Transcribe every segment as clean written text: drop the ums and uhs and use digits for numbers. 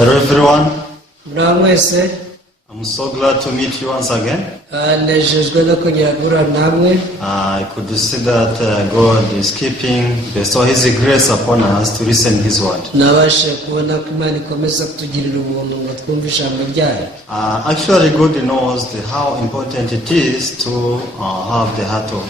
Hello everyone. Mwese. I'm so glad to meet you once again. Nejejwe no kongera guhura namwe. I could see that God is bestow His grace upon us to listen His word. Nabashe kubona ko Imana ikomeza kutugirira ubuntu ngo twumve ijambo ryayo. Actually, God knows how important it is to have the heart of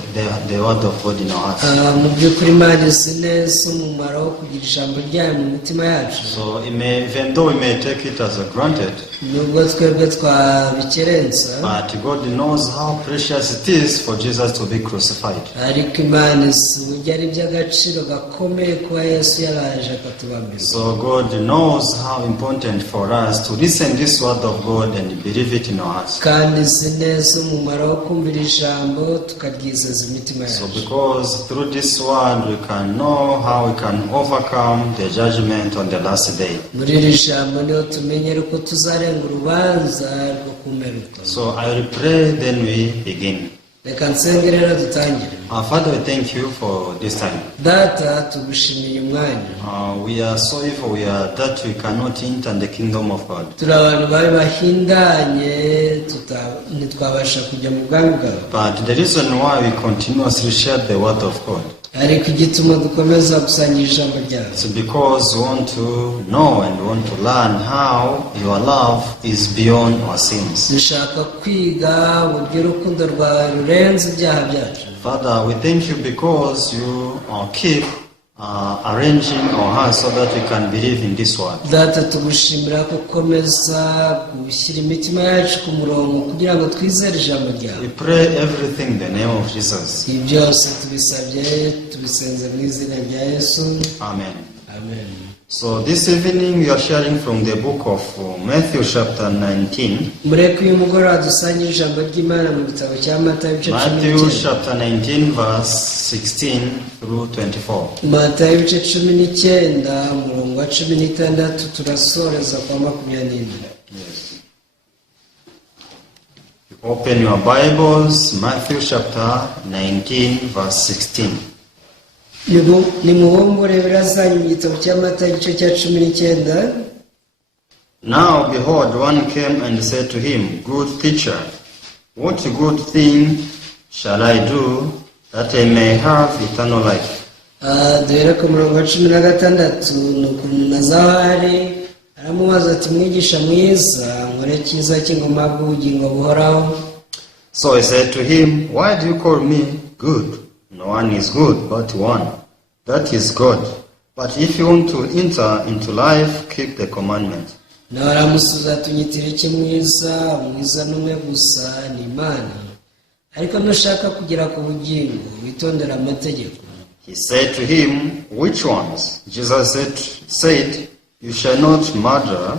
the word of God in our hearts. Mu by'ukuri Imana izi neza umumaro wo kugira ijambo ryayo mu mitima yacu. So even though we may take it as a granted, nubwo twebwe twabikerensa, but God knows how precious it is for Jesus to be crucified. Ariko Imana izi uburyo ari iby'agaciro gakomeye kuba Yesu yaraje akatubambira. So God knows how important for us to listen this word of God and believe it in our hearts. Kandi izi neza umumaro wo kumvira ijambo tukaryizeza imitima yacu. So because through this word we can know how we can overcome the judgment on the last day. Muri iri jambo niho tumenyera uko tuzarenga urubanza rwo kumeruka. So I will pray, then we begin. Reka nsenge rero dutangire. Father, we thank you for this time. Data, tugushimiye umwanya. We are so evil, that we cannot enter the kingdom of God. Turi abantu bari bahindanye ntitwabasha kujya mu bwami bwawe. But the reason why we continuously share the word of God, ariko igituma dukomeza gusangira ijambo ryawe, it's because we want to know and want to learn how your love is beyond our sins. dushaka kwiga uburyo urukundo rwawe rurenze ibyaha byacu. Father, we thank you because you keep arranging our hearts so that we can believe in this word. Data, tugushimira ko ukomeza gushyira imitima yacu ku murongo kugira ngo twizere ijambo ryawe. We pray everything in the name of Jesus. Ibi byose tubisabye tubisenze mu izina rya Yesu. Amen. Amen. So this evening we are sharing from the book of Matthew chapter 19. Mureke uyu mugoroba dusangire ijambo ry'Imana mu gitabo cya Matayo ibice 19. Matthew chapter 19 verse 16 through 24. Matayo ibice 19 umurongo wa 16 turasoreza kwa 24. Yes. Open your Bibles, Matthew chapter 19 verse 16. Nimuhongore birazanye mu gitabo cya Matayo igice cya 19. Now behold, one came and said to him, Good teacher, what good thing shall I do that I may have eternal life? Duhere ku murongo wa 16. Nuko Umunazari aramubaza ati, mwigisha mwiza, nkore cyiza ki ngo mpabwe ubugingo buhoraho? So he said to him, Why do you call me good? No one is good but one, that is God. But if you want to enter into life, keep the commandment. Nawe aramusubiza ati, unyitira iki mwiza? Mwiza n'umwe gusa, ni Imana. Ariko nushaka kugera ku bugingo, witondera amategeko. He said to him, Which ones? Jesus said, You shall not murder,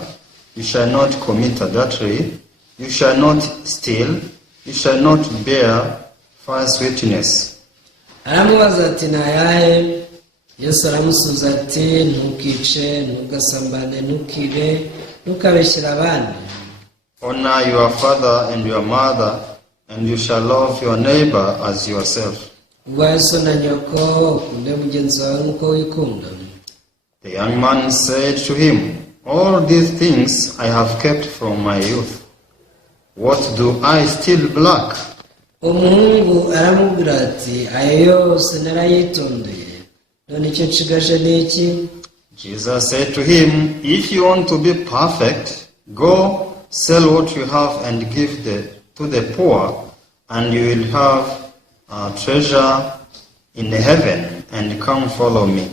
you shall not commit adultery, you shall not steal, you shall not bear false witness. Aramubaza ati, nayahe? Yesu aramusubiza ati, ntukice, ntugasambane, ntukibe, ntukabeshyera abandi. Honor your father and your mother, and you shall love your neighbor as yourself. Ubwawe so na nyoko, ukunde mugenzi wawe nk'uko wikunda. The young man said to him, All these things I have kept from my youth. What do I still lack? Umuhungu aramubwira ati, ayo yose narayitondeye, none icyo nshigaje ni iki? Jesus said to him, If you want to be perfect, go sell what you have and give to the poor, and you will have a treasure in heaven, and come follow me.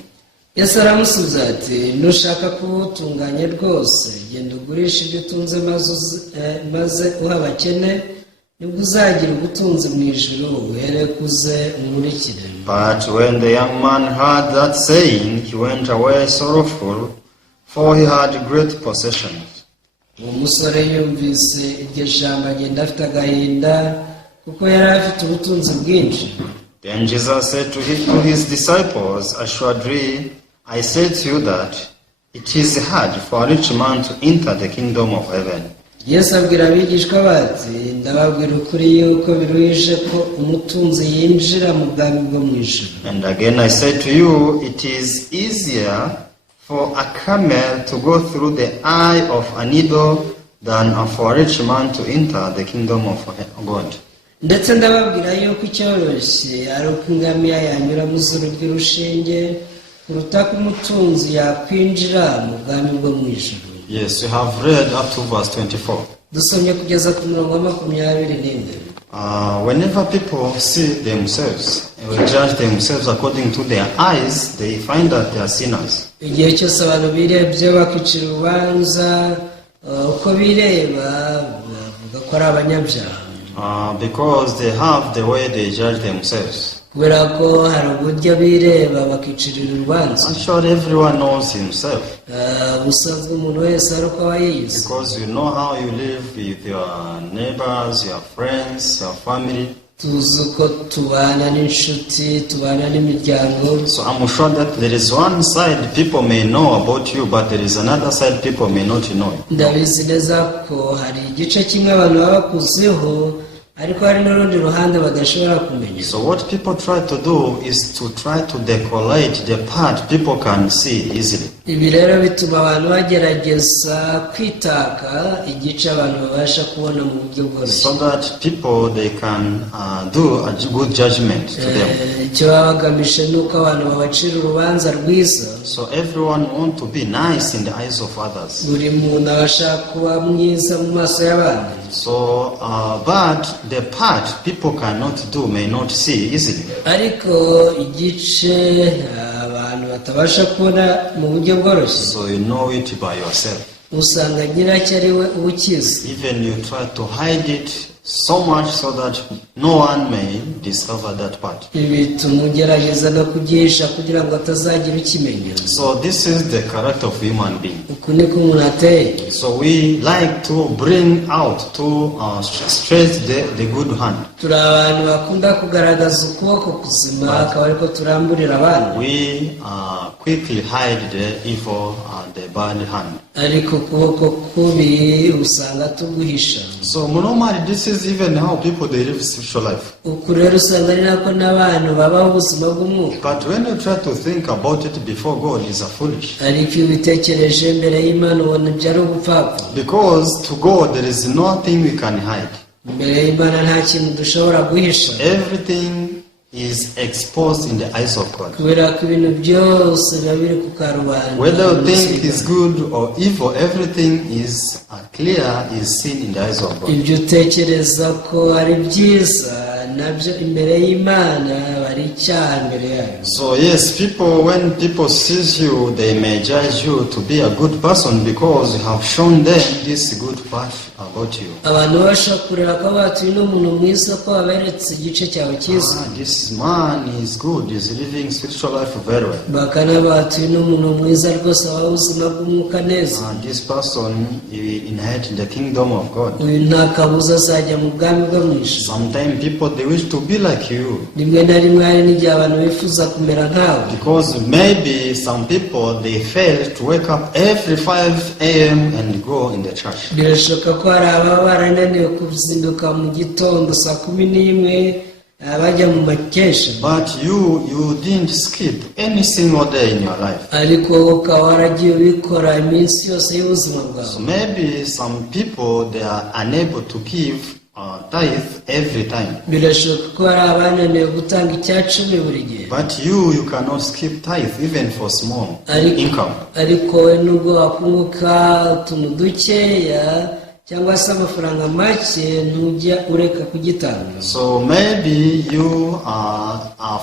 Yesu aramusubiza ati, nushaka kuba utunganye rwose, genda ugurisha ibyo utunze maze uha abakene, nibwo uzagira ubutunzi mu ijuru, uhere kuze umurikire. But when the young man heard that saying, he went away sorrowful, for he had great possessions. Umusore yumvise iryo jambo agenda afite agahinda, kuko yari afite ubutunzi bwinshi. Then Jesus said to his disciples, Assuredly, I say to you that it is hard for a rich man to enter the kingdom of heaven. Yesu abwira abigishwa bati, ndababwira ukuri yuko biruhije ko umutunzi yinjira mu bwami bwo mu ijuru. And again I say to you, it is easier for a camel to go through the eye of a needle than for a rich man to enter the kingdom of God. ndetse ndababwira yuko icyoroshye ari uko ingamiya yanyura mu zuru ry'urushinge kuruta ko umutunzi yakwinjira mu bwami bwo mu ijuru. Yes, we have read up to verse 24. dusomye kugeza ku murongo wa 24. Whenever people see themselves, judge themselves according to their eyes, they find that they are sinners. igihe cyose abantu birebye bakicira urubanza uko bireba bavuga ko ari abanyabyaha. Because they have the way they judge themselves. kubera ko hari uburyo bireba bakicirira urubanza. Actually, everyone knows himself. ubusanzwe umuntu wese ari uko aba yiyizi. Because you know how you live with your neighbors, your friends, your family. tuzi uko tubana n'inshuti, tubana n'imiryango. So I'm sure that there is one side people may know about you, but there is another side people may not know. ndabizi neza ko hari igice kimwe abantu baba bakuziho, ariko hari n'urundi ruhande badashobora kumenya. So what people try to do is to try to decorate the part people can see easily. ibi rero bituma abantu bagerageza kwitaka igice abantu babasha kubona mu buryo bworoshye. So that people they can do a good judgment to them. icyo baba bagamije ni uko abantu babacira urubanza rwiza. So everyone want to be nice in the eyes of others. buri muntu aba ashaka kuba mwiza mu maso y'abandi. So but the part people cannot do, may not see easily. ariko igice abantu batabasha kubona mu buryo bworoshye, So you know it by yourself. usanga nyiracyo ari we ubukizi. Even you try to hide it so much so that no one may discover that part. ibi tumugerageza no kugihisha kugira ngo atazagira ukimenya. So this is the character of human being. uku niko umuntu ateye. So we like to bring out, to stretch the good hand. turi abantu bakunda kugaragaza ukuboko kuzima, akaba ariko turamburira abandi. We quickly hide the evil, the bad hand. ariko ukuboko kubi usanga tuguhisha. So normally this is even how people they live spiritual life. uku rero usanga ari nako n'abantu babaho ubuzima bw'umwuka. But when you try to think about it before God, is a foolish. ariko iyo ubitekereje mbere y'Imana ubona ibyo ari ubupfapfa. Because to God there is nothing we can hide. mbere y'Imana nta kintu dushobora guhisha. Everything is exposed in the eyes of God. kubera ko ibintu byose biba biri ku karubanda. Whether you think is good or evil, everything is clear, is seen in the eyes of God. ibyo utekereza ko ari byiza nabyo imbere y'Imana bari icyaha imbere yayo. So yes, when people sees you, they may judge you to be a good person because you have shown them this good part about you. abantu bashobora kureba ko batuye n'umuntu mwiza ko waberetse igice cyawe cyiza. This man is good, is living spiritual life very well. bakana batuye n'umuntu mwiza rwose aba ubuzima bw'umwuka neza. This person he inherit the kingdom of God. uyu nta kabuza azajya mu bwami bwo mu ijuru. Sometimes people they wish to be like you. rimwe na rimwe hari n'igihe abantu bifuza kumera nkawe. Because maybe some people they fail to wake up every 5 a.m. and go in the church. birashoboka ko hari ababa barananiwe kuzinduka mu gitondo saa 11 bajya mu makesha. But you didn't skip any single day in your life. ariko ukaba waragiye ubikora iminsi yose y'ubuzima bwawe. So maybe some people they are unable to give tithe every time. birashoboka ko hari abananiwe gutanga icyacumi buri gihe. But you cannot skip tithe even for small income. ariko we nubwo wakunguka utuntu dukeya cyangwa se amafaranga make ntujya ureka kugitanga. So maybe you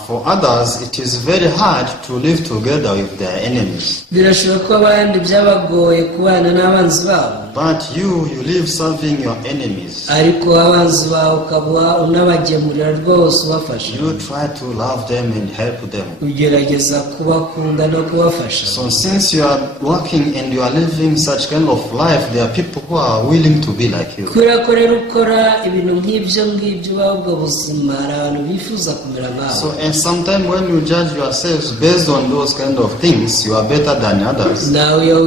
for others it is very hard to live together with their enemies. birashoboka ko abandi byabagoye kubana n'abanzi babo. But you live serving your enemies. ariko abanzi bawe ukaba unabagemurira rwose ubafasha. You try to love them and help them. ugerageza kubakunda no kubafasha. So since you are working and you are living such kind of life, there are people who are willing living to be like you. kubera ko rero ukora ibintu nk'ibyo ngibyo ubaho ubwo buzima hari abantu bifuza kumera nkawe. So and sometimes when you judge yourselves based on those kind of things, you are better than others. nawe iyo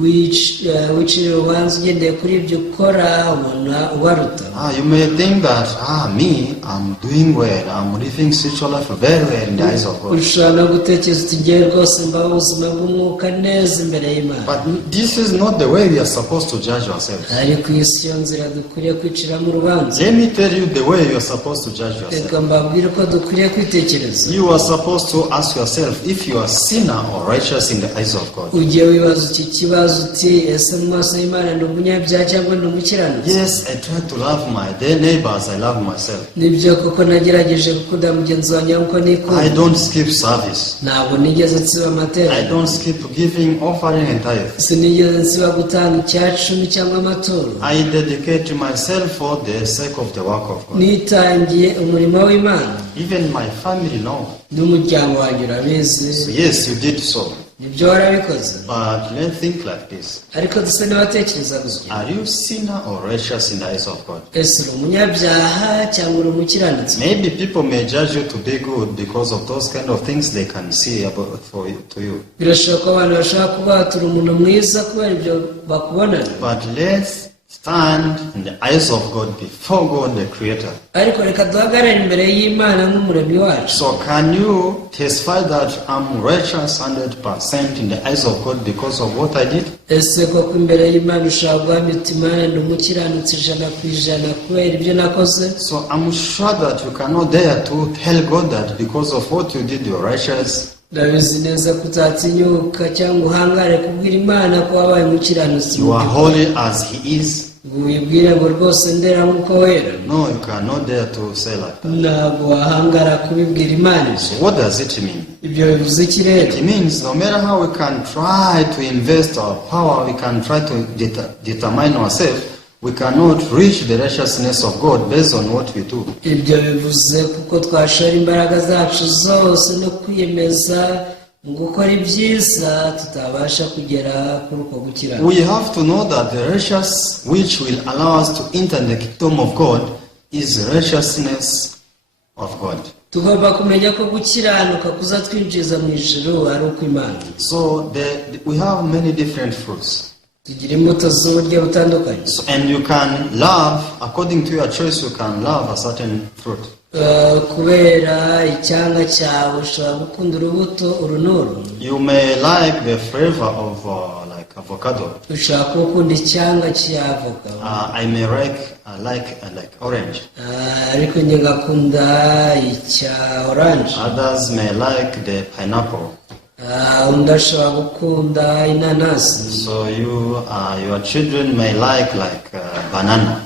wicira urubanza ugendeye kuri ibyo ukora ubona ubaruta. You may think that me, I'm doing well, I'm living spiritual life very well in the eyes of God. ushobora no gutekereza uti ngewe rwose mbaho ubuzima bw'umwuka neza imbere y'Imana. But this is not the way we are supposed to judge ourselves. ariko iyi si yo nzira dukwiriye kwiciramo urubanza. Let me tell you the way you are supposed to judge yourself. reka mbabwire ko dukwiriye kwitekereza. You are supposed to ask yourself if you are sinner or righteous in the eyes of God. ugiye wibaza iki kibazo uti ese mu maso y'Imana ndi umunyabyaha cyangwa ndi umukiranutsi? Yes, I try to love my dear neighbors, I love myself. nibyo koko nagerageje gukunda mugenzi wanjye nk'uko nikunda. I don't skip service. ntabwo nigeze nsiba I amateraniro. don't skip giving, offering and tithe. sinigeze nsiba gutanga icyacumi cyangwa amaturo. I dedicate myself for the sake of the work of God. nitangiye umurimo w'Imana. Even my family know. n'umuryango wanjye urabizi. So yes, you did so. nibyo warabikoze. But let's think like this. ariko dusa n'abatekereza gutya. Are you sinner or righteous in the eyes of God? ese uri umunyabyaha cyangwa uri umukiranutsi? Maybe people may judge you to be good because of those kind of things they can see about to you. birashoboka ko abantu bashobora kubatura umuntu mwiza kubera ibyo bakubonana. But let's stand in the eyes of God before God the Creator. ariko reka duhagarare imbere y'Imana nk'umuremyi wacu. So can you testify that I'm righteous 100% in the eyes of God because of what I did? ese koko imbere y'Imana ushobora guhamya uti Imana ndi umukiranutsi 100% kubera ibyo nakoze? So I'm sure that you cannot dare to tell God that because of what you did you're righteous. ndabizi neza ko utatinyuka cyangwa uhangare kubwira Imana ko wabaye umukiranutsi. You are holy as He is. ngo wibwire ngo rwose ndera nk'uko wera. No, you cannot dare to say like that. ntabwo wahangara kubibwira Imana ibyo. So what does it mean? ibyo bivuze iki rero? It means no matter how we can try to invest our power, we can try to determine ourselves, we cannot reach the righteousness of God based on what we do. ibyo bivuze kuko twashora imbaraga zacu zose no kwiyemeza mu gukora ibyiza tutabasha kugera kuri uko gukiranuka. We have to know that the righteous which will allow us to enter the kingdom of God is the righteousness of God. tugomba kumenya ko gukiranuka kuzatwinjiza mu ijuru ari uko Imana. So we have many different fruits. tugira imbuto z'uburyo butandukanye. So, and you can love, according to your choice, you can love a certain fruit. kubera icyanga cyawe ushobora gukunda urubuto uru n'uru. You may like the flavor of like avocado. ushobora kuba ukunda icyanga cy'avoka. I may like orange. ariko njye ngakunda icya orange. Others may like the pineapple. undi ashobora gukunda inanasi. So your children may like banana.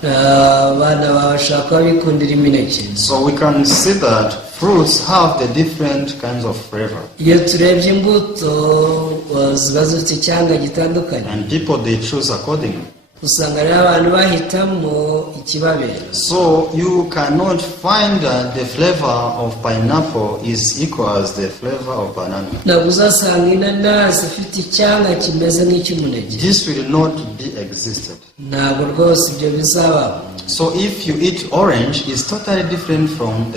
abana bawe bashobora kuba bikundira imineke. So we can see that fruits have the different kinds of flavor. iyo turebye imbuto ziba zifite icyanga gitandukanye. And people they choose accordingly. usanga rero abantu bahitamo ikibabera. So you cannot find that the flavor of pineapple is equal as the flavor of banana. ntabwo uzasanga inanasi ifite icyanga kimeze nk'icy'umuneke. This will not be existed. ntabwo rwose ibyo bizabaho. So if you eat orange, it's totally different from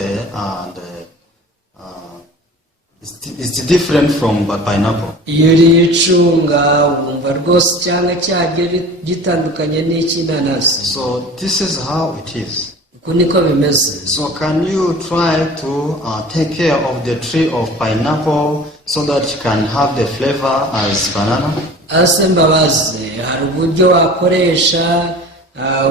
it's different from pineapple. iyo uriye icunga wumva rwose icyanga cyaryo gitandukanye n'icy'inanasi. So this is how it is. uku niko bimeze. So can you try to take care of the tree of pineapple so that you can have the flavor as banana? ase mbabazi hari uburyo wakoresha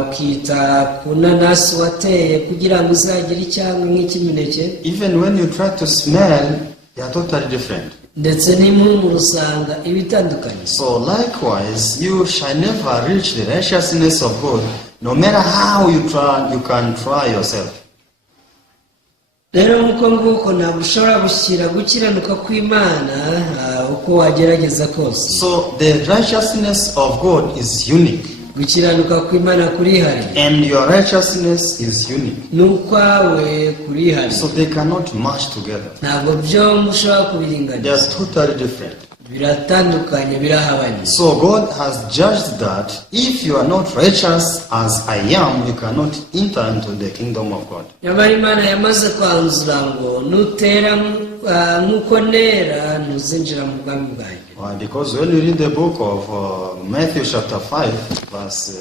ukita ku nanasi wateye kugira ngo uzagire icyanga nk'icy'imineke. Even when you try to smell, they are totally different. ndetse n'impumuro usanga iba itandukanye. So likewise, you shall never reach the righteousness of God, no matter how you can try yourself. rero nk'uko nguko ntabwo ushobora gushyira gukiranuka kw'Imana uko wagerageza kose. So the righteousness of God is unique. gukiranuka kw'Imana kurihariye. And your righteousness is unique. n'ukwawe kurihariye. So they cannot match together. ntabwo byombi ushobora They kubiringaniza. are totally different. biratandukanye birahabanye. So God has judged that if you are not righteous as I am, you cannot enter into the kingdom of God. nyamara Imana yamaze kwanzura ngo nutera nk'uko nera ntuzinjira mu bwami bwanjye. Why? Because when you read the book of Matthew chapter 5 verse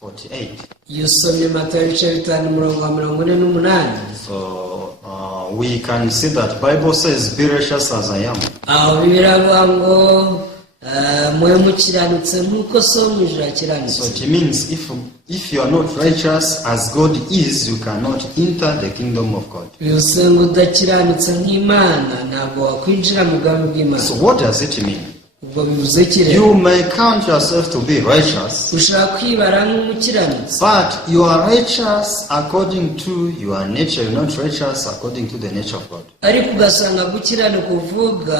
48, iyo usomye Matayo ibice 5:48, so we can see that Bible says, be righteous as I am. aho biravuga ngo mwe mukiranutse nk'uko so mu ijuru So akiranutse. it means if you are not righteous as God is, you cannot enter the kingdom of God. bivuze ngo udakiranutse nk'Imana ntabwo wakwinjira mu bwami bw'Imana. So what does it mean? ubwo bivuze iki rero? You may count yourself to be righteous, ushobora kwibara nk'umukiranutsi, but you are righteous according to your nature. You're not righteous according to the nature of God. ariko ugasanga gukiranuka uvuga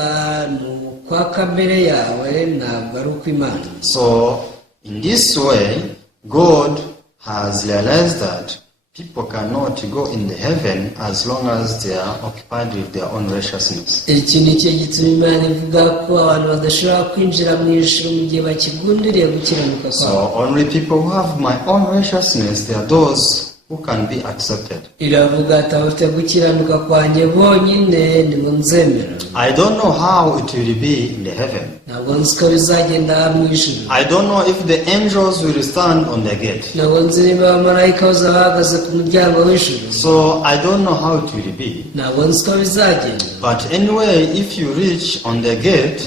ni ukwa kamere yawe, ntabwo ari uko Imana. So in this way, God has realized that people cannot go in the heaven as long as they are occupied with their own righteousness. iki ni cyo gituma Imana ivuga ko abantu badashobora kwinjira mu ijuru mu gihe bakigundiriye gukiranuka So kwabo. only people who have my own righteousness, they are those who can be accepted. iravuga ati abafite gukiranuka kwanjye bonyine nibo nzemera. I don't know how it will be in the heaven. ntabwo nzi ko bizagenda mu ijuru. I don't know if the angels will stand on the gate. ntabwo nzi niba abamarayika bazaba bahagaze ku muryango w'ijuru. So I don't know how it will be. ntabwo nzi ko bizagenda. But anyway, if you reach on the gate,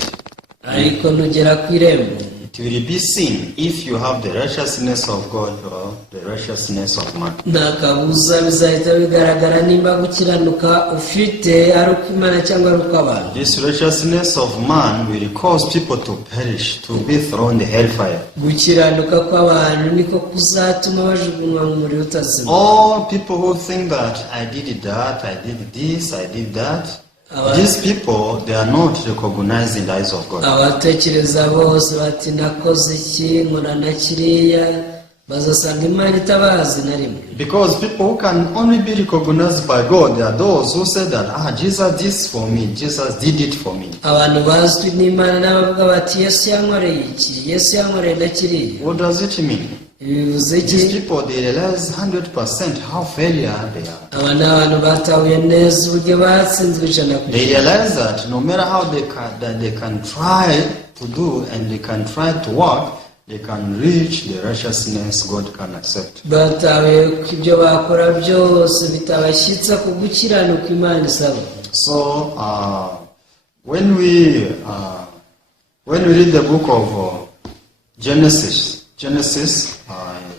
ariko nugera ku irembo, it will be seen if you have the righteousness of God or the righteousness of man. nta kabuza bizahita bigaragara nimba gukiranuka ufite ari uko Imana cyangwa ari uko abantu. This righteousness of man will cause people to perish, to be thrown in the hellfire. gukiranuka kw'abantu niko kuzatuma bajugunywa mu muriro utazima. All people who think that I did that, I did this, I did that, these people, they are not recognized in the eyes of God. abatekereza bose bati nakoze iki nkora na kiriya, bazasanga Imana itabazi na rimwe. Because people who can only be recognized by God, they are those who say that, Jesus did this for me, Jesus did it for me. abantu bazwi n'Imana n'abavuga bati Yesu yankoreye iki, Yesu yankoreye na kiriya. What does it mean? bivuze These iki? people, they realize 100% how failure they are. aba ni abantu batahuye neza uburyo batsinzwe ijana ku They ijana. realize that no matter how they can try to do and they can try to work, they can reach the righteousness God can accept. batahuye ko ibyo bakora byose bitabashyitsa ku gukiranuka Imana isaba. So when we read the book of Genesis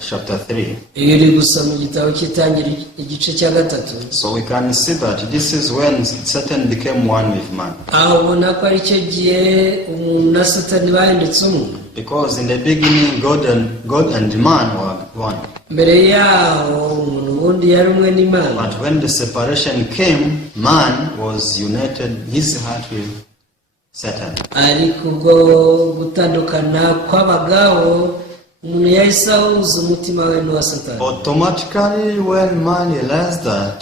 chapter 3, iyo uri gusoma igitabo cy'itangira igice cya 3, so we can see that this is when Satan became one with man. aho ubona ko ari cyo gihe umuntu na Satani bahindutse umwe. Because in the beginning, God and man were one. mbere yaho umuntu ubundi yari umwe n'Imana, But when the separation came, man was united his heart with Satan. ariko ubwo gutandukana kw'abagabo umuntu yahise ahuza umutima we n'uwa Satani. Automatically, when man realized that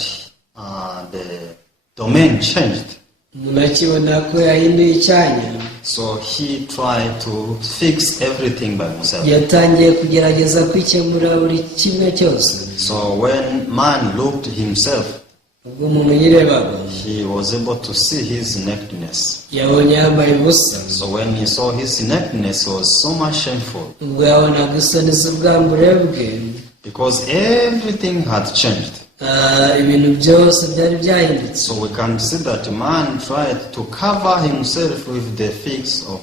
the domain changed, umuntu akibona ko yahinduye icyanya, so he tried to fix everything by himself. yatangiye kugerageza kwikemura buri kimwe cyose. So when man looked himself, ubwo umuntu yirebaga he was able to see his nakedness. yabonye yambaye ubusa. So when he saw his nakedness, it was so much shameful ubwo yabonaga isoni z'ubwambure bwe, because everything had changed. ibintu byose byari byahindutse. So we can see that man tried to cover himself with the figs of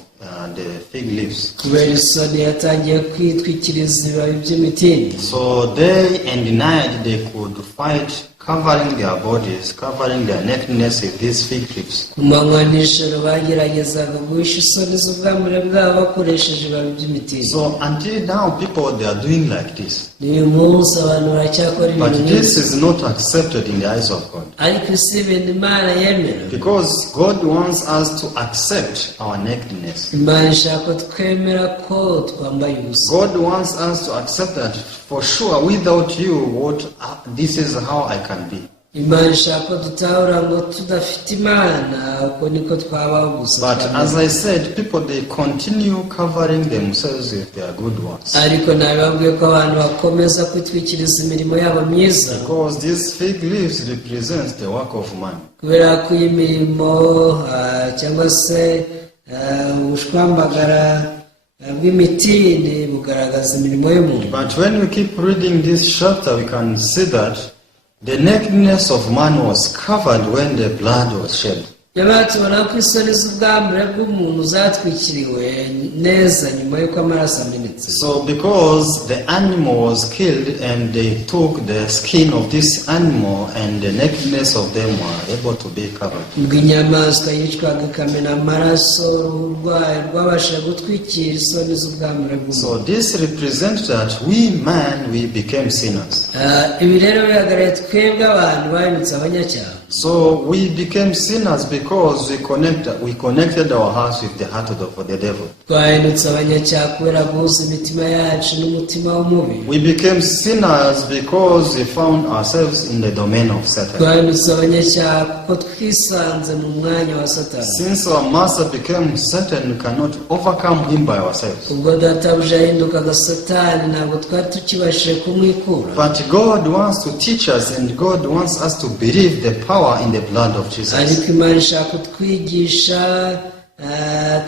the fig leaves. kubera isoni yatangiye kwitwikiriza ibibabi by'imitini. So day and night they could fight, covering their bodies, covering their nakedness with these fig leaves. ku manywa n'ijoro bageragezaga guhisha isoni z'ubwambure bwabo bakoresheje ibibabi by'imitini. So until now people they are doing like this. n'uyu munsi abantu baracyakora But ibintu this nk'ibyo, is not accepted in the eyes of God. ariko si ibintu Imana yemera. Because God wants us to accept our nakedness. Imana ishaka ko twemera ko twambaye ubusa. God wants us to accept that for sure without you, this is how I can be. Imana ishaka dutahura ngo tudafite Imana uko niko twabaho gusa. But as I said, people, they continue covering themselves with their good works. Ariko nababwiye ko abantu bakomeza kwitwikiriza imirimo yabo myiza. Because these fig leaves represents the work of man. Kubera ko imirimo cyangwa se ubushwambagara bw'imitini bugaragaza imirimo y'umuntu. But when we keep reading this chapter, we can see that the nakedness of man was covered when the blood was shed. Nyamara tubona ko isoni z'ubwambure bw'umuntu zatwikiriwe neza nyuma y'uko amaraso amenetse. So because the animal was killed and they took the skin of this animal and the nakedness of them were able to be covered. Ubwo inyamaswa yicwaga ikamena amaraso, uruhu rwayo rwabasha gutwikira isoni z'ubwambure bw'umuntu. So this represents that we man, we became sinners. Ibi rero bihagarariye twebwe abantu bahindutse abanyacyaha. So we became sinners because we connected our hearts with the heart of the devil. Twahindutse abanyacyaha kubera guhuza imitima yacu n'umutima w'umubi. We became sinners because we found ourselves in the domain of Satan. Twahindutse abanyacyaha kuko twisanze mu mwanya wa Satani. Since our master became Satan, we cannot overcome him by ourselves. Ubwo databuja yahindukaga Satani ntabwo twari tukibashije kumwikura. But God wants to teach us, and God wants us to believe the power in the blood of Jesus. Ariko Imana ishaka kutwigisha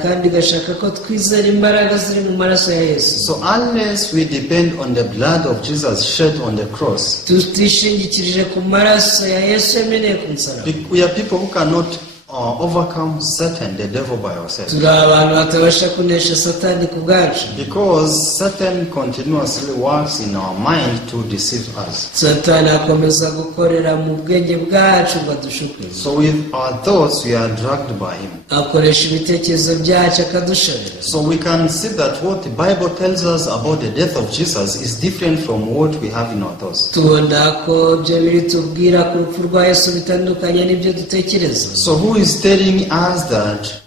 kandi igashaka ko twizera imbaraga ziri mu maraso ya Yesu. So unless we depend on the blood of Jesus shed on the cross, tutishingikirije ku maraso ya Yesu yameneye ku musaraba, we are people who cannot overcome Satan, the devil, by ourselves. turi abantu batabasha kunesha Satani ku bwacu. Because Satan continuously works in our mind to deceive us. Satani akomeza gukorera mu bwenge bwacu ngo adushuke. So with our thoughts, we are dragged by him. Akoresha ibitekerezo byacu akadushorera. So we can see that what the Bible tells us about the death of Jesus is different from what we have in our thoughts. Tubona ko ibyo biri tubwira ku rupfu rwa Yesu bitandukanye n'ibyo dutekereza. So who is telling us that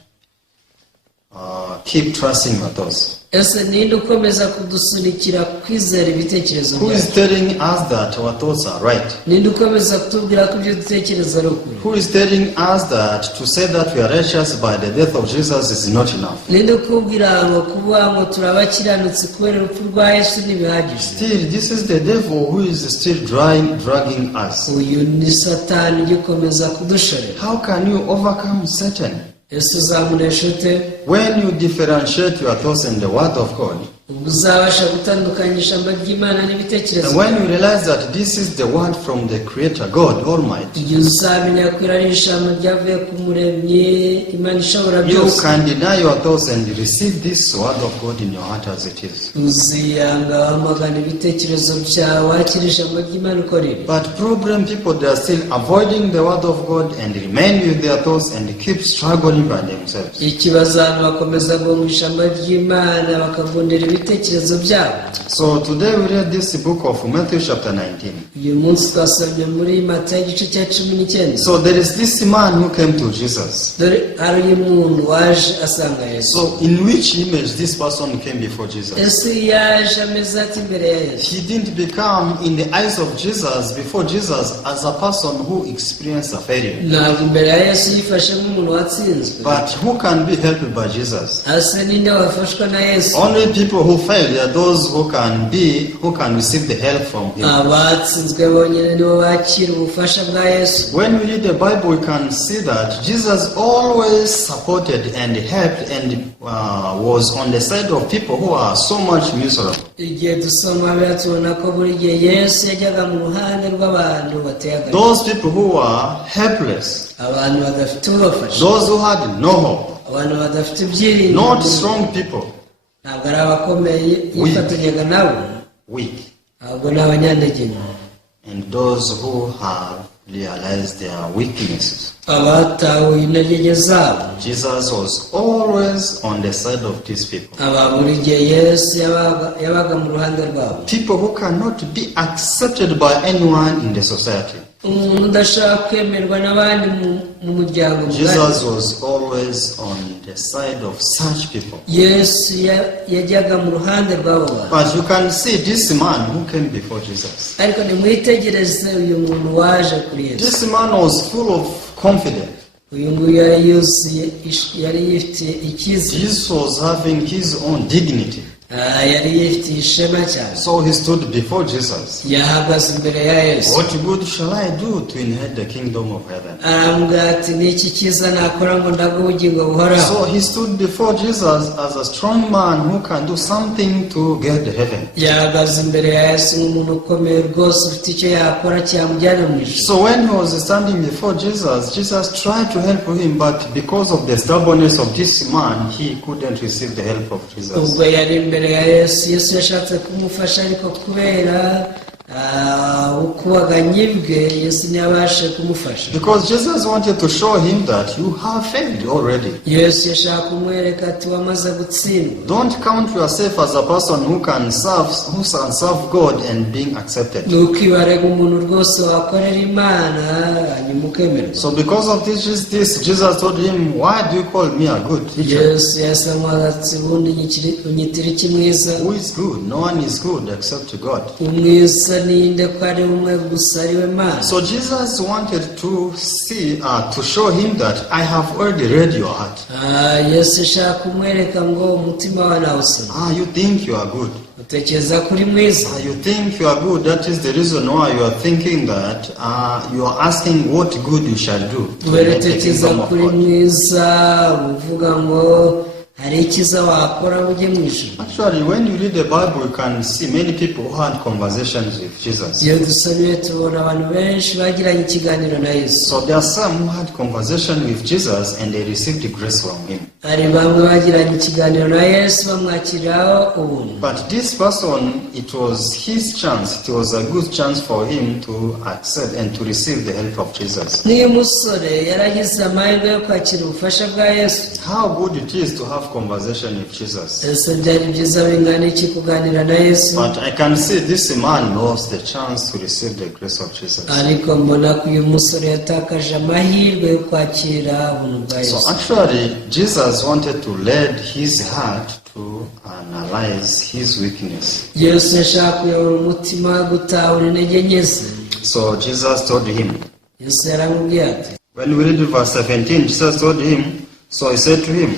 keep trusting your thoughts? Ese ninde ukomeza kudusunikira kwizera ibitekerezo Who is byacu? telling us that our thoughts are right? Ninde ukomeza kutubwira ko ibyo dutekereza ari ukuri? Who is telling us that to say that we are righteous by the death of Jesus is not enough? Ninde ukubwira ngo kuvuga ngo turabakiranutsi kubera urupfu rwa Yesu ntibihagije? Still, this is the devil who is still dragging us. Uyu ni Satani ugikomeza kudushorera. How can you overcome Satan? Yesu uzamunesha ute? When you differentiate your thoughts and the word of God, Ubwo uzabasha gutandukanya ijambo ry'Imana n'ibitekerezo. and when you realize that this is the word from the Creator, God Almighty, Igihe uzamenya ko ari ijambo ryavuye ku Muremyi, Imana ishobora you byose, can deny your thoughts and receive this word of God in your heart as it is. uziyanga wamagana ibitekerezo byawe wakira ijambo ry'Imana uko riri. But problem people, they are still avoiding the word of God and remain with their thoughts and keep struggling by themselves. Ikibazo abantu bakomeza guhunga ijambo ry'Imana bakagundira ibitekerezo byabo. So today we read this book of Matthew chapter 19. Uyu munsi twasomye muri Matayo igice cya 19. So there is this man who came to Jesus. Dore hari umuntu waje asanga Yesu. So in which image this person came before Jesus? Yesu yaje ameze ati imbere ya Yesu. He didn't become in the eyes of Jesus, before Jesus, as a person who experienced a failure. Ntabwo imbere ya Yesu yifashe nk'umuntu watsinzwe. But who can be helped by Jesus? Ase ninde wafashwa na Yesu? Only people who fail are those who can receive the help from him. Abatsinzwe bonyine nibo bakira ubufasha bwa Yesu. When we read the Bible, we can see that Jesus always supported and helped and was on the side of people who are so much miserable. Igihe dusoma bibiliya tubona ko buri gihe Yesu yajyaga mu ruhande rw'abantu bateye agahinda. Those people who are helpless, Abantu badafite ubafasha, those who had no hope, abantu badafite ibyiringiro, not strong people, ntabwo ari abakomeye yifatanyaga nabo, weak, ahubwo ni abanyantege nke, and those who have realized their weaknesses. abatahuye intege zabo. Jesus was always on the side of these people. Aba buri gihe Yesu yabaga mu ruhande rwabo. People who cannot be accepted by anyone in the society. umuntu udashaka kwemerwa n'abandi mu muryango mugari. Jesus was always on the side of such people. Yesu yajyaga mu ruhande rw'abo bantu. But you can see this man who came before Jesus. Ariko nimwitegereze uyu muntu waje kuri Yesu. This man was full of confidence. Uyu nguyu yari yifitiye icyizere. Jesus was having his own dignity. Yari yifitiye ishema cyane. So he stood before Jesus. Yahagaze imbere ya Yesu. What good shall I do to inherit the kingdom of heaven? Arambwira ati ni iki cyiza nakora ngo ndagwe ubugingo buhoraho. So he stood before Jesus as a strong man who can do something to get to heaven. Yahagaze imbere ya Yesu nk'umuntu ukomeye rwose ufite icyo yakora cyamujyana mu ijuru. So when he was standing before Jesus, Jesus tried to help him, but because of the stubbornness of this man, he couldn't receive the help of Jesus. Ubwo yari imbere ya Yesu, Yesu yashatse kumufasha ariko kubera ukubaganya bwe Yesu ntiyabashe kumufasha. Because Jesus wanted to show him that you have failed already. Yesu yashaka kumwereka ati wamaze gutsindwa. Don't count yourself as a person who can serve God and being accepted. Ntukibarege umuntu rwose wakorera Imana hanyuma ukemerwa. So because of this, Jesus told him, why do you call me a good teacher? Yesu yasamwaga ati ubundi unyitira iki mwiza? Who is good? No one is good except God. Umwiza ninde ko ari umwe gusa ari we Mana. So Jesus wanted to show him that I have already read your heart. Yesu yashaka kumwereka ngo umutima wawe nawusomye. You think you are good. Utekereza kuri mwiza. You think you are good. That is the reason why you are thinking that you are asking what good you shall do. Utekereza kuri mwiza uvuga ngo hari ikiza wakora ujye mu ijuru. Actually, when you read the Bible, you can see many people who had conversations with Jesus. Iyo dusomye tubona abantu benshi bagiranye ikiganiro na Yesu. So there are some who had conversation with Jesus and they received grace from him. Hari bamwe bagiranye ikiganiro na Yesu bamwakiraho ubuntu. But this person, it was his chance. It was a good chance for him to accept and to receive the help of Jesus. Niyo musore yaragize amahirwe yo kwakira ubufasha bwa Yesu. How good it is to have conversation with Jesus. Ese byari byiza bingana iki kuganira na Yesu. But I can see this man lost the chance to receive the grace of Jesus. Ariko mbona ko uyu musore yatakaje amahirwe yo kwakira ubuntu bwa Yesu. So actually, Jesus wanted to lead his heart to analyze his weakness. Yesu yashaka kuyobora umutima gutahura intege nke ze. So Jesus told him. Yesu yaramubwiye ati. When we read verse 17, Jesus told him, so he said to him,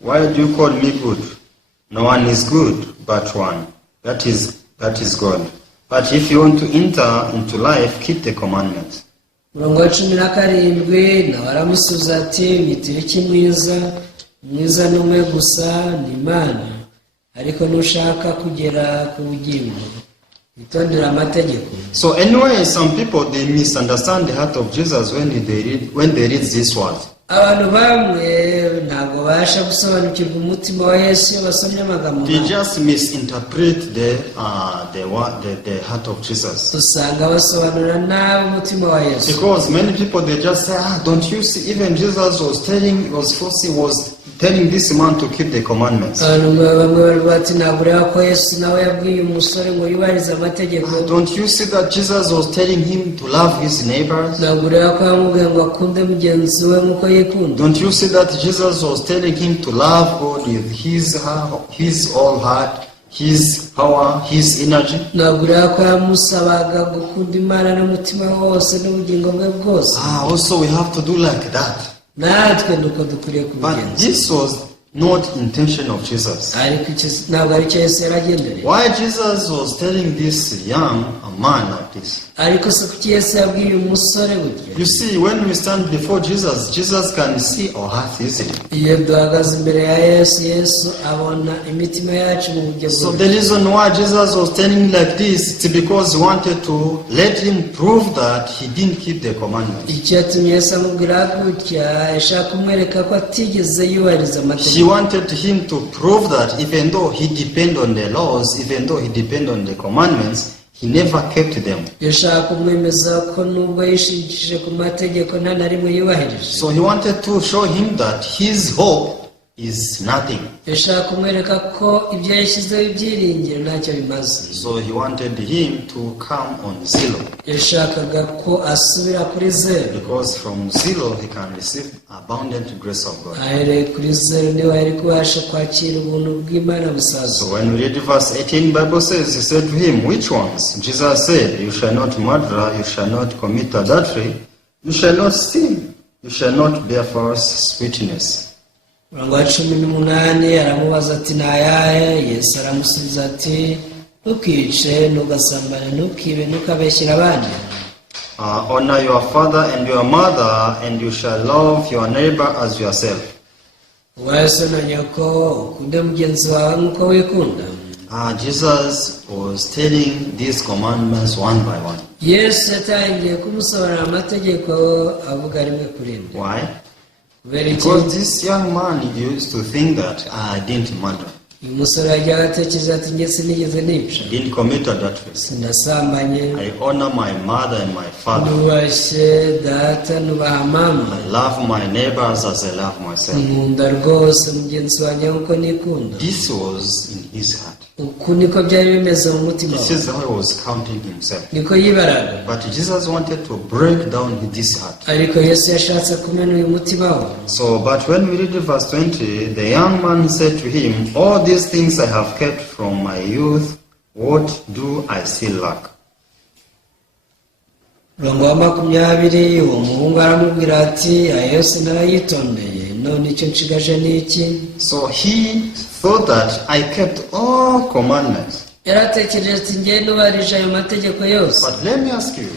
why do you call me good? No one is good but one. That is God. But if you want to enter into life, keep the commandments. Murongo wa 17 nawe aramusubiza ati unyitire iki mwiza ni umwe gusa ni Imana, ariko nushaka kugera ku bugingo itondera amategeko. So anyway, some people, they misunderstand the heart of Jesus when they read this word. Abantu bamwe ntabwo basha gusobanukirwa umutima wa Yesu iyo basomye amagambo. They just misinterpret the heart of Jesus. Usanga basobanura nabi umutima wa Yesu. Because many people, they just say, don't you see, even Jesus was telling this man to keep the commandments. Don't you see that Jesus was telling him to love his neighbors? Don't you see that Jesus was telling him to love God with his whole heart, his power, his energy? Also we have to do like that. But this was not intention of Jesus. Why Jesus was telling this young man like this? You see, when we stand before Jesus, Jesus can see our heart easily. So the reason why Jesus was telling like this is because he wanted to let him prove that he didn't keep the commandments. He wanted him to prove that even though he depended on the laws, even though he depended on the commandments, he never kept them. So he wanted to show him that his hope is nothing. yashaka kumwereka ko ibyo yashyizeho ibyiringiro ntacyo bimaze. So he wanted him to come on zero. yashakaga ko asubira kuri zero, Because from zero he can receive abundant grace of God. ahereye kuri zero niwe yari kubasha kwakira ubuntu bw'Imana busaza. So when we read verse 18, Bible says, he said to him, which ones? Jesus said, you shall not murder, you shall not commit adultery, you shall not steal, you shall not bear false witness. Umurongo wa 18 aramubaza ati ni ayahe? Yesu aramusubiza ati ntukice, ntugasambane, ntukibe, ntukabeshyere abandi. Honor your father and your mother, and you shall love your neighbor as yourself. Ubahe so na nyoko, ukunde mugenzi wawe nk'uko wikunda. Jesus was telling these commandments one by one. Yesu yatangiye kumusobanurira amategeko avuga rimwe kuri rimwe. Why? Kubera iki? Because this young man used to think that I didn't murder, uyu musore yajyaga atekereza ati njye sinigeze nica, didn't commit adultery. sinasambanye, I honor my mother and my father. nubashye data, nubaha mama, I love my neighbors as I love myself. nkunda rwose mugenzi wanjye nk'uko nikunda. This was in his heart. Uku niko byari bimeze mu mutima This we, is how he was counting himself. niko yibaraga. But Jesus wanted to break down this heart. Ariko Yesu yashatse kumena uyu mutima we. So, but when we read verse 20, the young man said to him, all these things I have kept from my youth, what do I still lack? Umurongo wa 20, uwo muhungu aramubwira ati aya yose narayitondeye, none icyo nshigaje ni iki? So he thought that I kept all commandments. Yaratekereje ati njye nubarije ayo mategeko yose. But let me ask you,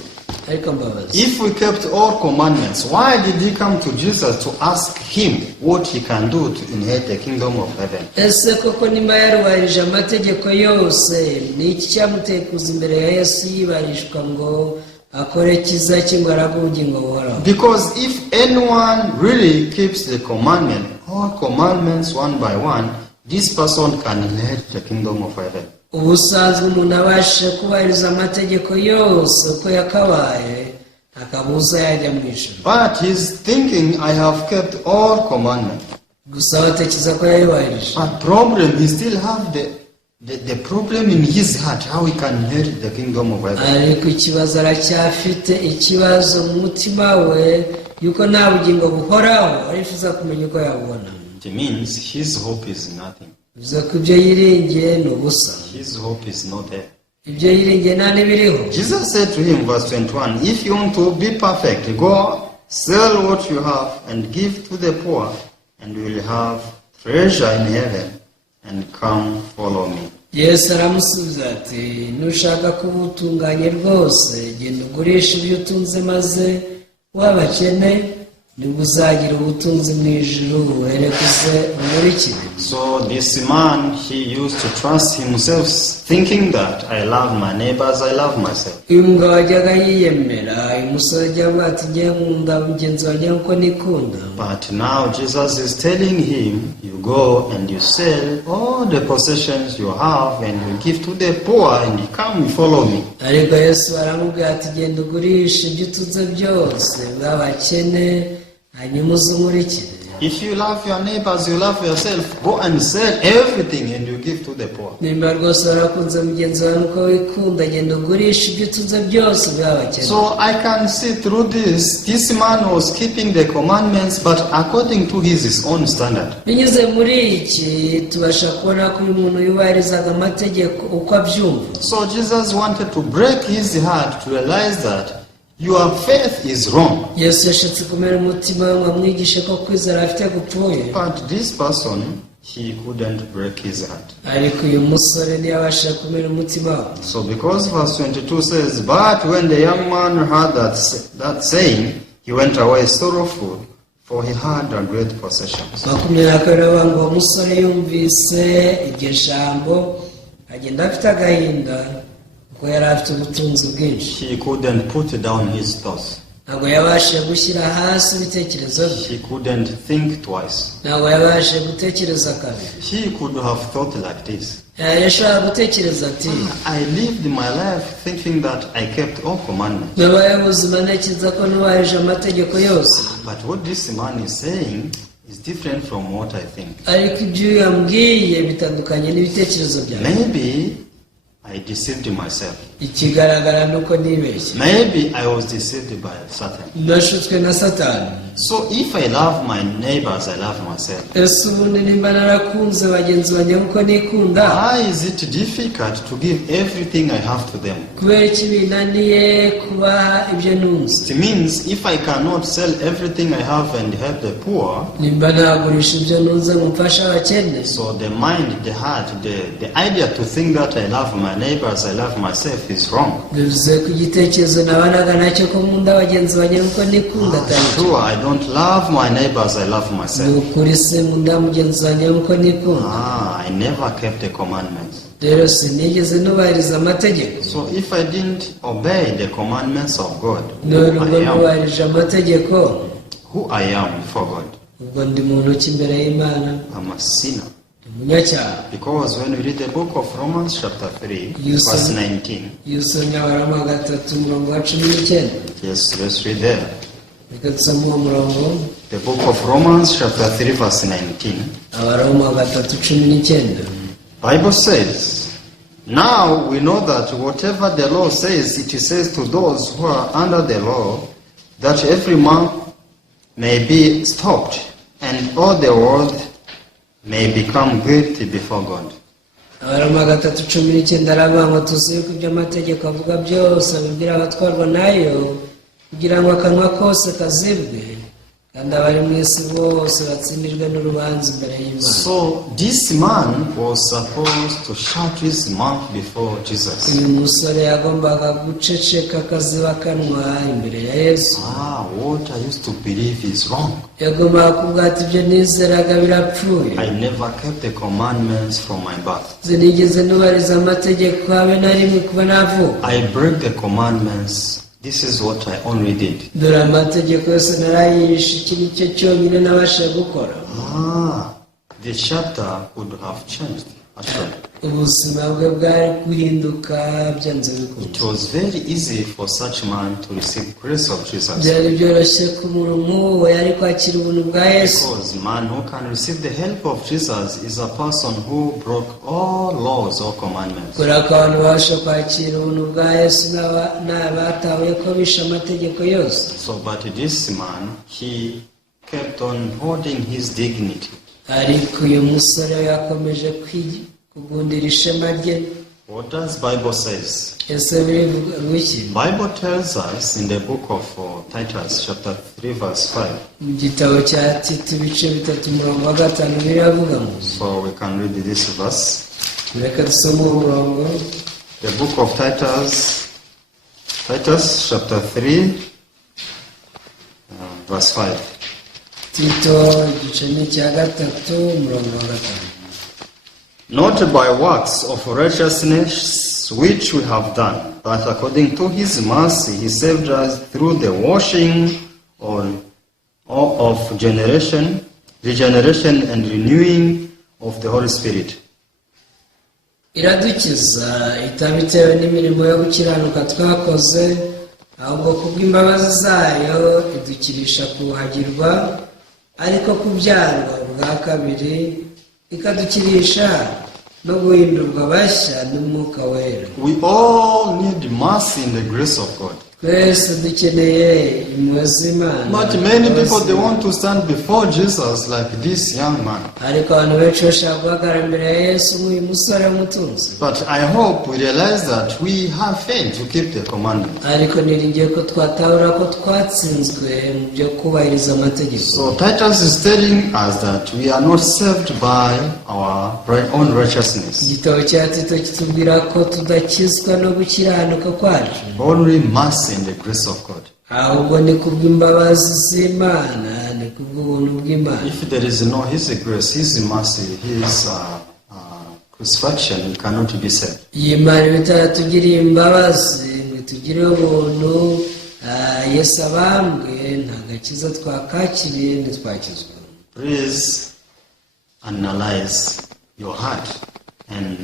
Ariko mbabaza, if we kept all commandments, why did he come to Jesus to ask him what he can do to inherit the kingdom of heaven? ese koko nimba yarubarije amategeko yose, ni iki cyamuteye kuza imbere ya Yesu yibarishwa ngo akore kiza cyangwa araga ubugingo buhoraho? Because if anyone really keeps the commandment, all commandments one by one, this person can inherit the kingdom of heaven. Ubusanzwe umuntu abashe kubahiriza amategeko yose uko yakabaye, akabuza yajya mu ijuru. But he's thinking, I have kept all commandments. Gusa batekereza ko yayubahirije. But problem, he still have the problem in his heart, how he can inherit the kingdom of heaven. Ariko ikibazo aracyafite ikibazo mu mutima we, yuko nta bugingo buhoraho, arifuza kumenya uko yabubona. It means his hope is nothing. Bivuze ko ibyo yiringiye ni ubusa. His hope is not there. Ibyo yiringiye nta n'ibiriho. Jesus said to him, verse 21, if you want to be perfect, go sell what you have and give to the poor, and you will have treasure in heaven, and come follow me. Yesu aramusubiza ati nushaka kuba utunganye rwose, genda ugurisha ibyo utunze maze wabakene, nibwo uzagira ubutunzi mu ijuru, uherekuze umurikire. So this man, he used to trust himself, thinking that I love my neighbors, I love myself. Uyu mugabo wajyaga yiyemera, uyu musore ajyaga ati njye nkunda mugenzi wanjye nk'uko nikunda. But now Jesus is telling him, you go and you sell all the possessions you have and you give to the poor and you come and follow me. Ariko Yesu aramubwira ati genda ugurisha ibyo utunze byose bw'abakene, hanyuma uze umurikire. If you love your neighbors, you love yourself, go and sell everything and you give to the poor. Nimba rwose warakunze mugenzi wawe nk'uko wikunda, genda ugurisha ibyo utunze byose bw'abakene. So I can see through this man was keeping the commandments, but according to his own standard. Binyuze muri iki tubasha kubona ko uyu muntu yubahirizaga amategeko uko abyumva. So Jesus wanted to break his heart to realize that your faith is wrong. Yesu yashatse kumera umutima we ngo amwigishe ko kwizera afite gupfuye. But this person, he couldn't break his heart. Ariko uyu musore ntiyabashije kumera umutima we. So because verse 22 says, but when the young man heard that saying, he went away sorrowful, for he had a great possessions. 22 avuga ngo umusore yumvise iryo jambo agenda afite agahinda, kuko yari afite ubutunzi bwinshi. He couldn't put down his thoughts. Ntabwo yabashije gushyira hasi ibitekerezo bye. He couldn't think twice. Ntabwo yabashije gutekereza kabiri. He could have thought like this. Yashobora gutekereza ati I lived my life thinking that I kept all commandments. nabaye ubuzima ntekereza ko nubahirije amategeko yose. But what this man is saying is different from what I think. ariko ibyo yambwiye bitandukanye n'ibitekerezo byawe. Maybe I deceived myself. Ikigaragara nuko nibeshye. Maybe I was deceived by Satan. Nashutswe na Satani. So if I love my neighbors, I love myself. Ese ubundi nimba narakunze bagenzi banjye nkuko nikunda, Why is it difficult to give everything I have to them? kubera iki binaniye kubaha ibyo ntunze? It means if I cannot sell everything I have and help the poor, Nimba nagurisha ibyo ntunze ngo mfashe abakene, so the mind, the heart, the idea to think that I love my neighbors, I love myself is wrong. bivuze ku gitekerezo nabanaga nacyo ko nkunda bagenzi banjye nkuko nikunda atari cyo. Sure, I don't love my neighbors, I love Ni myself. ukuri se nkunda mugenzi wanjye nkuko nikunda. I never kept the commandments. Rero sinigeze nubahiriza amategeko. So if I didn't obey the commandments of God, None ubwo nubahirije amategeko, who I am before God, ubwo ndi mu ntoki imbere y'Imana, I'm a sinner. ndi umunyacyaha. Because when we read the book of Romans chapter 3, verse 19, Iyo usomye Abaroma 3:19, yes, let's read there. reka dusome uwo murongo. The book of Romans chapter 3, verse 19. Abaroma 3:19. Bible says, now we know that whatever the law says, it says to those who are under the law, that every man may be stopped, and all the world may become guilty before God. Abaroma 3:19 aravuga ngo tuzi yuko ibyo amategeko avuga byose abibwira abatwarwa nayo, kugira ngo akanwa kose kazibwe, kandi abari mu isi bose batsindirwe n'urubanza imbere y'Imana. So this man was supposed to shut his mouth before Jesus. Uyu musore yagombaga guceceka akaziba akanwa imbere ya Yesu. What I used to believe is wrong. Yagombaga kuvuga ati ibyo nizeraga birapfuye. I never kept the commandments from my birth. Sinigeze nubahiriza amategeko habe na rimwe kuba navuka. I break the commandments. This is what I only did. Dore amategeko yose narayishe, iki ni cyo cyonyine nabashije gukora. The chapter would have changed, actually. Ubuzima bwe bwari guhinduka byanze bikunze. It was very easy for such man to receive grace of Jesus. Byari byoroshye ku muntu nk'uwo yari kwakira ubuntu bwa Yesu. Because man who can receive the help of Jesus is a person who broke all laws or commandments. Kubera ko abantu babasha kwakira ubuntu bwa Yesu n'abatahuye ko bishe amategeko yose. So, but this man, he kept on holding his dignity. Ariko uyu musore yakomeje kugundira ishema rye. What does Bible says? Ese bivuga iki? Bible tells us in the book of Titus chapter 3 verse 5. Mu gitabo cya Tito ibice 3:5 biravuga ngo. So we can read this verse. Reka dusome uwo murongo. The book of Titus chapter 3 verse 5. Tito igice ni cya 3:5. Not by works of righteousness which we have done, but according to his mercy he saved us through the washing of regeneration and renewing of the Holy Spirit. Iradukiza itabitewe n'imirimo yo gukiranuka twakoze, ahubwo kubw'imbabazi zayo idukirisha kuhagirwa, ariko kubyarwa bwa kabiri ikadukirisha no guhindurwa bashya n'Umwuka Wera. We all need mercy in the grace of God. Twese dukeneye impuhwe z'Imana. But many people, they want to stand before Jesus like this young man. Ariko abantu benshi bashaka guhagarara imbere ya Yesu nk'uyu musore w'umutunzi. But I hope we realize that we have faith to keep the commandments. Ariko niringiye ko twatahura ko twatsinzwe mu byo kubahiriza amategeko. So Titus is telling us that we are not saved by our own righteousness. Igitabo cya Tito kitubwira ko tudakizwa no gukiranuka kwacu. Only mercy and the grace of God. Ahubwo ni kubw'imbabazi z'Imana, ni kubw'ubuntu bw'Imana. If there is no His grace, His mercy, His crucifixion, we cannot be saved. Iyi Imana itatugiriye imbabazi ngo tugire ubuntu, Yesu abambwe nta gakiza twakakiriye ntitwakizwa. Please analyze your heart and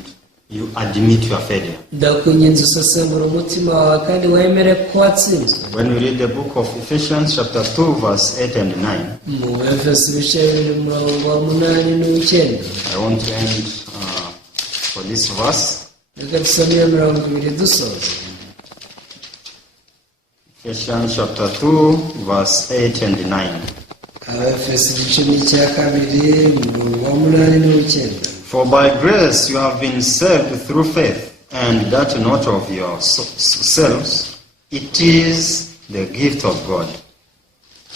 you admit your failure. ndakwinginze usesengura umutima wawe kandi wemere ko watsinzwe. When we read the book of Ephesians chapter 2 verse 8 and 9, mu Efeso ibice 8-9. I want to end for this verse. Reka dusomere 20 dusoza. Ephesians chapter 2 verse 8 and 9. Efeso ibice 8-9. For by grace you have been saved through faith, and that not of yourselves, it is the gift of God.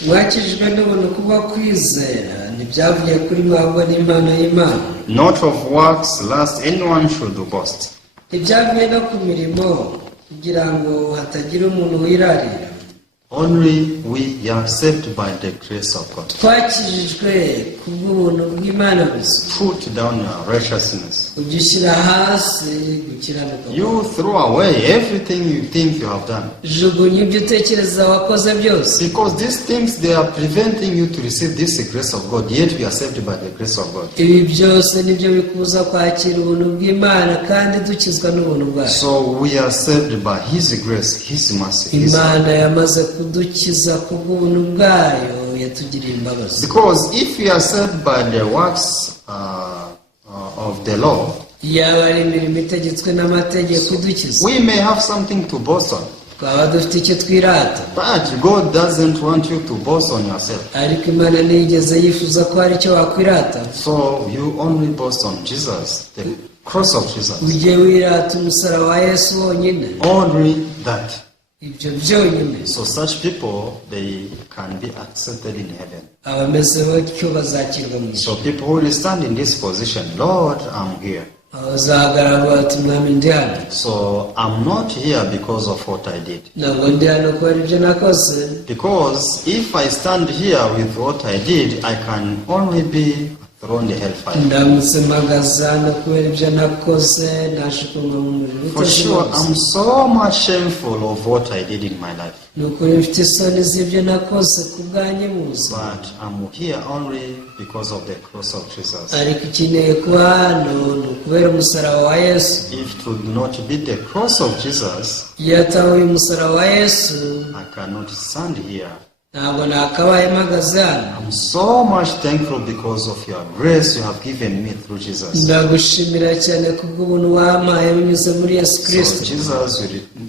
Mwakijwe n'ubuntu kuba kwizera ntibyavuye kuri mwabwo n'Imana y'Imana. Not of works, lest anyone should boast. Ibyavuye no ku mirimo kugira ngo hatagira umuntu wirarira. Only we are saved by the grace of God. Twakijijwe kubw'ubuntu bw'Imana gusa. Put down your righteousness. Ugishyira hasi gukiranuka. You throw away everything you think you have done. Jugunya ibyo utekereza wakoze byose. Because these things, they are preventing you to receive this grace of God, yet we are saved by the grace of God. Ibi byose nibyo bikuza kwakira ubuntu bw'Imana kandi dukizwa n'ubuntu bwayo. So we are saved by His grace, His mercy. Imana yamaze kudukiza kubw'ubuntu bwayo yatugiriye imbabazi. Because if we are saved by the works of the law, yaba ari imirimo itegetswe n'amategeko idukiza, we may have something to boast on. twaba dufite icyo twirata. But God doesn't want you to boast on yourself. Ariko Imana ntiyigeze yifuza ko hari icyo wakwirata. So you only boast on Jesus, the cross of Jesus. Ujye wirata umusaraba wa Yesu wonyine. Only that. Ibyo byonyine. So such people, they can be accepted in heaven. Abameze batyo bazakirwa mu ijuru. So people who will stand in this position, Lord, I'm here. Abazahagarara bati Mwami ndi hano. So I'm not here because of what I did. Ntabwo ndi hano kubera ibyo nakoze. Because if I stand here with what I did, I can only be thrown the hellfire. Ndamutse mpagaze hano kubera ibyo nakoze nashukunwa mu muriro. For sure, I'm so much shameful of what I did in my life. Ni ukuri mfite isoni z'ibyo nakoze ku bwanjye mu buzima. But I'm here only because of the cross of Jesus. Ariko ikeneye kuba hano ni ukubera umusaraba wa Yesu. If it would not be the cross of Jesus, iyo atahuye umusaraba wa Yesu, I cannot stand here. ntabwo nakabaye mpagaze hano. I'm so much thankful because of your grace you have given me through Jesus. Ndagushimira cyane kubw'ubuntu wampaye binyuze muri Yesu Kristo. So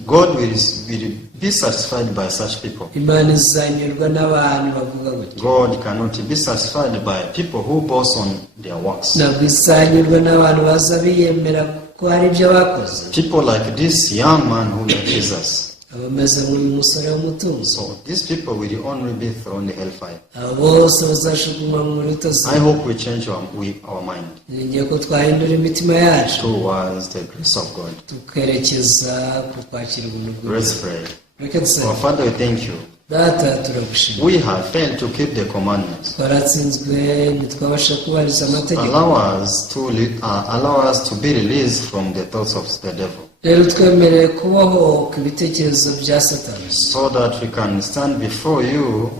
God will be satisfied by such people. Imana izanyurwa n'abantu bavuga gutya. God cannot be satisfied by people who boast on their works. Ntabwo izanyurwa n'abantu baza biyemera ko hari ibyo bakoze. People like this young man who met Jesus. Abameze nk'uyu musore w'umutunzi. So these people will only be thrown the hellfire. Abo bose bazashukunwa mu muriro. I hope we change our mind Ngiye ko twahindura imitima yacu towards the grace of God. tukerekeza ku kwakira ubuntu bwe. Let's pray. Reka dusenge. Our Father, we thank you. Data turagushimira. We have failed to keep the commandments. Twaratsinzwe ntitwabasha kubahiriza amategeko. Allow us to be released from the thoughts of the devil, Rero twemereye kubohoka ibitekerezo bya Satani, so that we can stand before you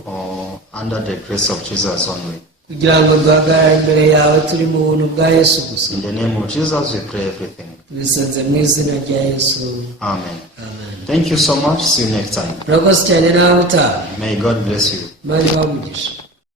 under the grace of Jesus only. kugira ngo duhagarare imbere yawe turi mu buntu bwa Yesu gusa. In the name of Jesus, we pray everything. Bisenze mu izina rya Yesu. Amen. Amen. Thank you so much. See you next time. Murakoze cyane nawe utaha. May God bless you. Imana ibahe umugisha.